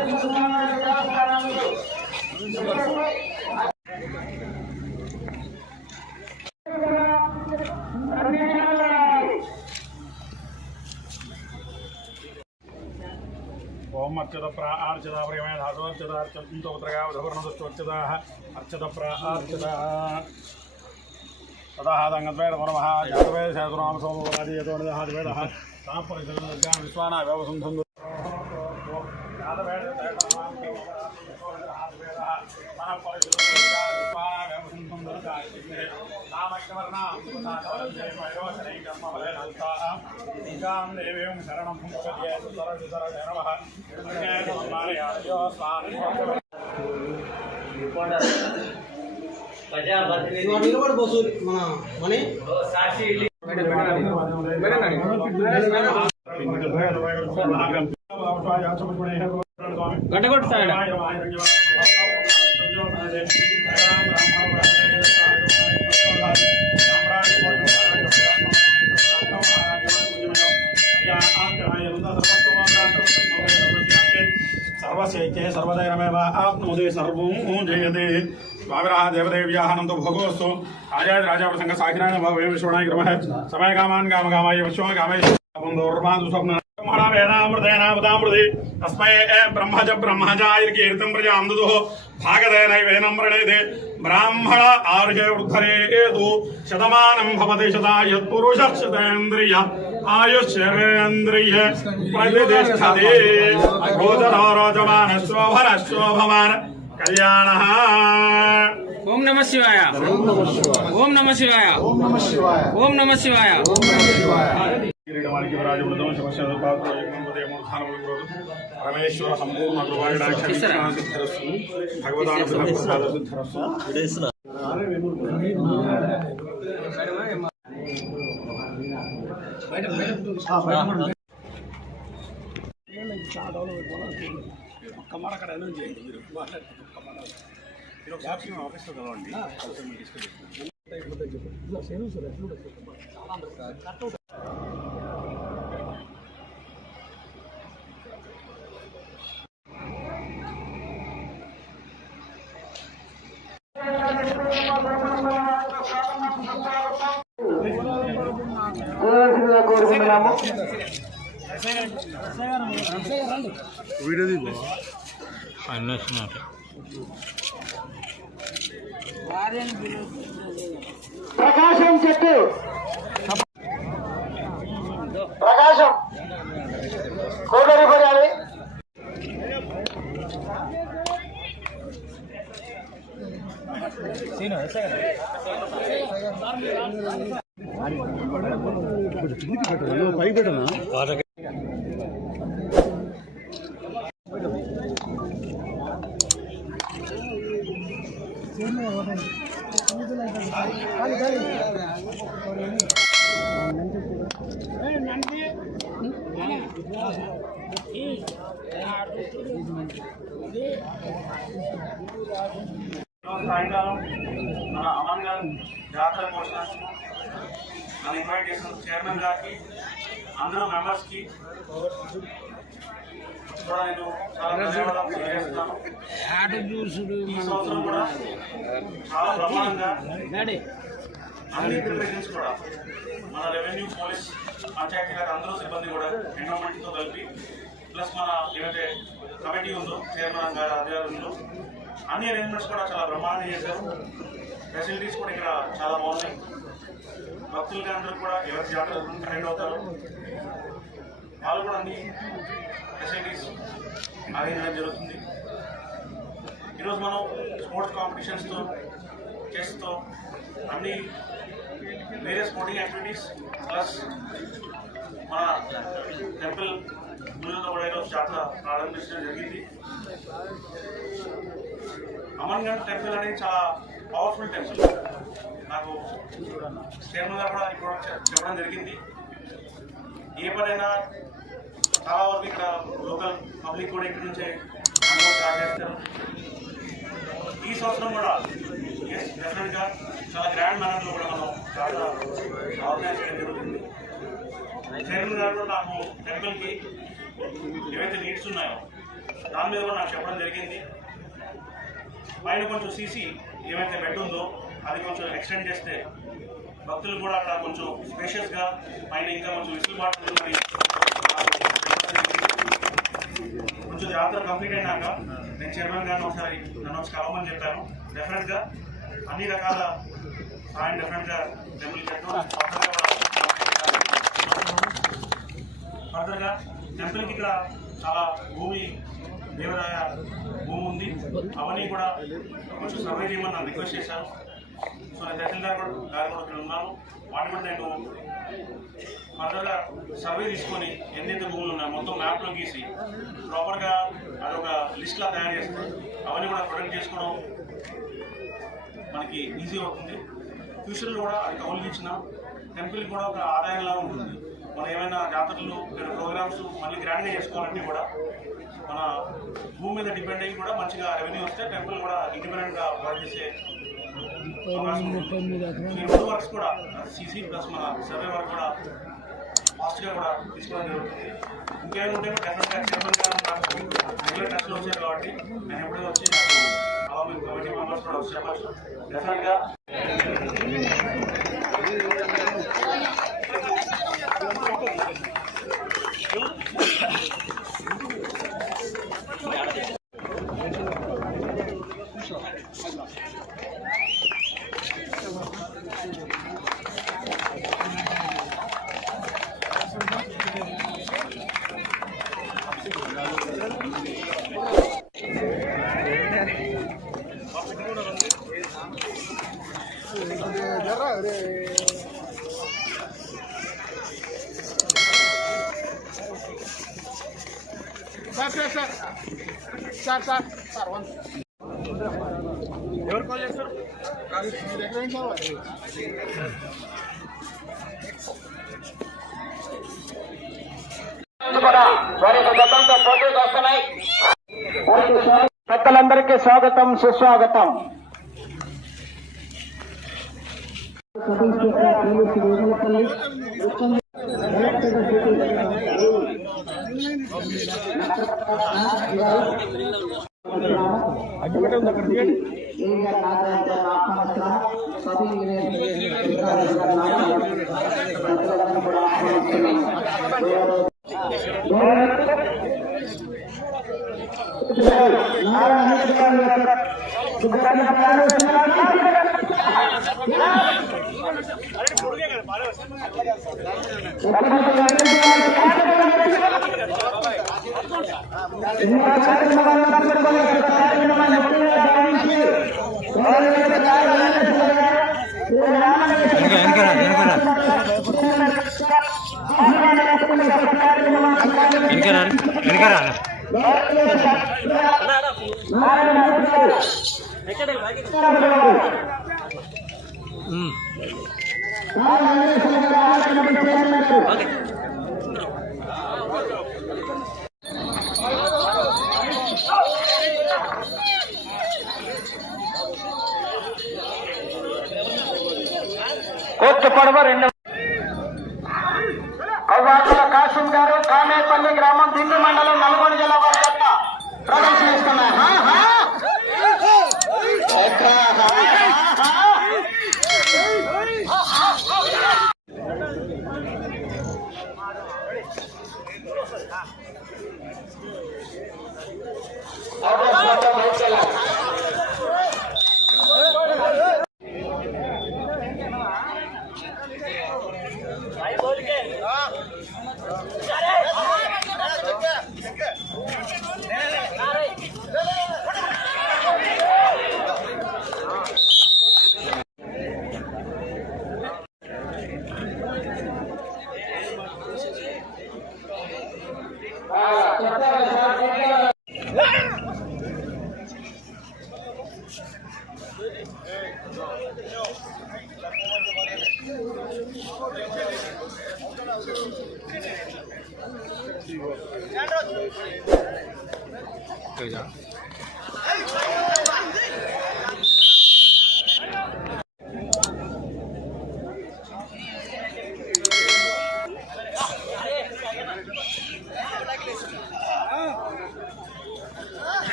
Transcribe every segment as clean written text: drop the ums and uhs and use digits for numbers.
ओम अर्चत प्रार्चत प्रेमय धातुर्चत अर्चतो उत्रगावधवर्णदुष्टोच्चताः अर्चत प्रार्चत तदाहादङ्गद्वैत नमः जातवेद सहस्रनाम सोमवादी यतोनिदहादिवेदः तापरिसर्गं विश्वाना व्यवसंधं जातवेद सहस्रनाम गटगट साइड सर्वशैत्ये सर्वदैरमेव आप्नोति सर्वं जयते स्वामिराः देवदेव्याः भोगोस्तु आजाद राजा प्रसंग साखिराय भवे विश्वनाय क्रमः समय कामान् कामकामाय विश्व कामय बन्धोर्मादु स्वप्न वेदामृतेनामृतामृते तस्मै ब्रह्मजायकीर्तिं प्रजां ददुः भागधेनैवेनं प्रणेते ब्राह्मण आर्षे वृद्धरेतु शतमानं भवति शतायुः शतेन्द्रिय आयुष्येन्द्रिय प्रतिष्ठते गोचरो रोचमानश्वभनश्वभवान् कल्याणः। ओम नमः शिवाय ओम नमः शिवाय ओम नमः शिवाय ओम नमः शिवाय ओम नमः शिवाय। परमेश्वर संपूर्ण भगवदानुग्रहसिद्धिरस्तु కమాడ అక్కడ అనౌన్స్ చేయండి మీరు ఆఫీస్ ఆఫీస్లో కలవండి వీడియో ప్రకాశం చెట్టు ప్రకాశం కోటరి పడాలి పైకి పెట్టనా సాయంకాలం మన అమన్ గారు జాతర కోసం నన్ను ఇన్వైట్ చేసిన చైర్మన్ గారికి అందరూ మెంబర్స్కి కూడా నేను చాలా ధన్యవాదాలు తెలియజేస్తున్నాను. ఈ సంవత్సరం కూడా చాలా బ్రహ్మాండంగా అన్ని ప్రిపరేషన్స్ కూడా మన రెవెన్యూ పోలీస్ పంచాయతీ గారు అందరూ సిబ్బంది కూడా ఎండోమెంట్తో కలిపి ప్లస్ మన ఏదైతే కమిటీ ఉందో చైర్మన్ గారు అధికారులు అన్ని అరేంజ్మెంట్స్ కూడా చాలా బ్రహ్మాండంగా చేశారు. ఫెసిలిటీస్ కూడా ఇక్కడ చాలా బాగున్నాయి. భక్తులకి అందరూ కూడా ఎవరి జాతర అటెండ్ అవుతారు. వాళ్ళు కూడా అన్ని ఫెసిలిటీస్ అరేంజ్ చేయడం జరుగుతుంది. ఈరోజు మనం స్పోర్ట్స్ కాంపిటీషన్స్తో చెస్తో అన్ని వేరే స్పోర్టింగ్ యాక్టివిటీస్ ప్లస్ మన టెంపుల్ గుళ్ళలో కూడా ఈరోజు జాతర ప్రారంభించడం జరిగింది. అమన్గఢ్ టెంపుల్ అనేది చాలా పవర్ఫుల్ టెంపుల్. నాకు చైర్మన్ గారు కూడా ఇప్పుడు చెప్పడం జరిగింది. ఏ పనైనా చాలా వరకు ఇక్కడ లోకల్ పబ్లిక్ కూడా ఇక్కడ నుంచే అనుభవం స్టార్ట్ చేస్తారు. ఈ సంవత్సరం కూడా డెఫినెట్గా చాలా గ్రాండ్ మేనర్లో కూడా మనం చాలా ఆర్గనైజ్ చేయడం జరుగుతుంది. చైర్మన్ గారు నాకు టెంపుల్కి ఏవైతే నీడ్స్ ఉన్నాయో దాని మీద కూడా నాకు చెప్పడం జరిగింది. పైన కొంచెం సీసీ ఏమైతే బెడ్ ఉందో అది కొంచెం ఎక్స్టెండ్ చేస్తే భక్తులు కూడా అక్కడ కొంచెం స్పేషియస్గా పైన ఇంకా కొంచెం వెసులుబాటు ఉందని కొంచెం జాతర కంప్లీట్ అయినాక నేను చైర్మన్ గారిని ఒకసారి నన్ను వచ్చి కలవమని చెప్పాను. డెఫినెట్గా అన్ని రకాల సాయం డెఫినెట్గా టెంపుల్ చేస్తాం. ఫర్దర్గా టెంపుల్కి ఇక్కడ చాలా భూమి దేవరాయ భూమి ఉంది, అవన్నీ కూడా కొంచెం సర్వే చేయమని నన్ను రిక్వెస్ట్ చేశాను. సో నేను తహసీల్దార్ గారు కూడా ఇక్కడ ఉన్నాను. వాటిని కూడా నేను ఫర్దర్గా సర్వే తీసుకొని ఎన్నైతే భూములు ఉన్నాయో మొత్తం మ్యాప్లో గీసి ప్రాపర్గా అదొక లిస్ట్లా తయారు చేస్తే అవన్నీ కూడా ప్రొటెక్ట్ చేసుకోవడం మనకి ఈజీ అవుతుంది. ఫ్యూచర్లో కూడా అది కౌలు ఇచ్చిన టెంపుల్కి కూడా ఒక ఆదాయంలా ఉంటుంది. మనం ఏమైనా జాతరలు ప్రోగ్రామ్స్ మళ్ళీ గ్రాండ్గా చేసుకోవాలంటే కూడా మన భూమి మీద డిపెండ్ అయ్యి కూడా మంచిగా రెవెన్యూ వస్తే టెంపుల్ కూడా ఇండిపెండెంట్గా వర్క్ చేసే రోడ్ వర్క్స్ కూడా సీసీ ప్లస్ మన సర్వే వర్క్ కూడా ఫాస్ట్గా కూడా తీసుకోవడం జరుగుతుంది. ఇంకేమైనా ఉంటే డెఫినెట్గా చైర్మన్ గారు రెగ్యులర్ టెస్ట్లో వచ్చారు కాబట్టి నేను ఎప్పుడైనా వచ్చి నాకు అలా మీ కమిటీ మెంబర్స్ కూడా వచ్చి చెప్పచ్చు. డెఫినెట్గా ఎవరు కాల్ చేస్తారు? పెద్దలందరికీ స్వాగతం, సుస్వాగతం. కోర్టు పడవ రెండు కవ్వాకుల కాసిం గారు కామేపల్లి గ్రామం దిండి మండలం నల్గొండ జిల్లా వారి యొక్క ప్రదర్శనిస్తున్నారు.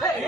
Hey!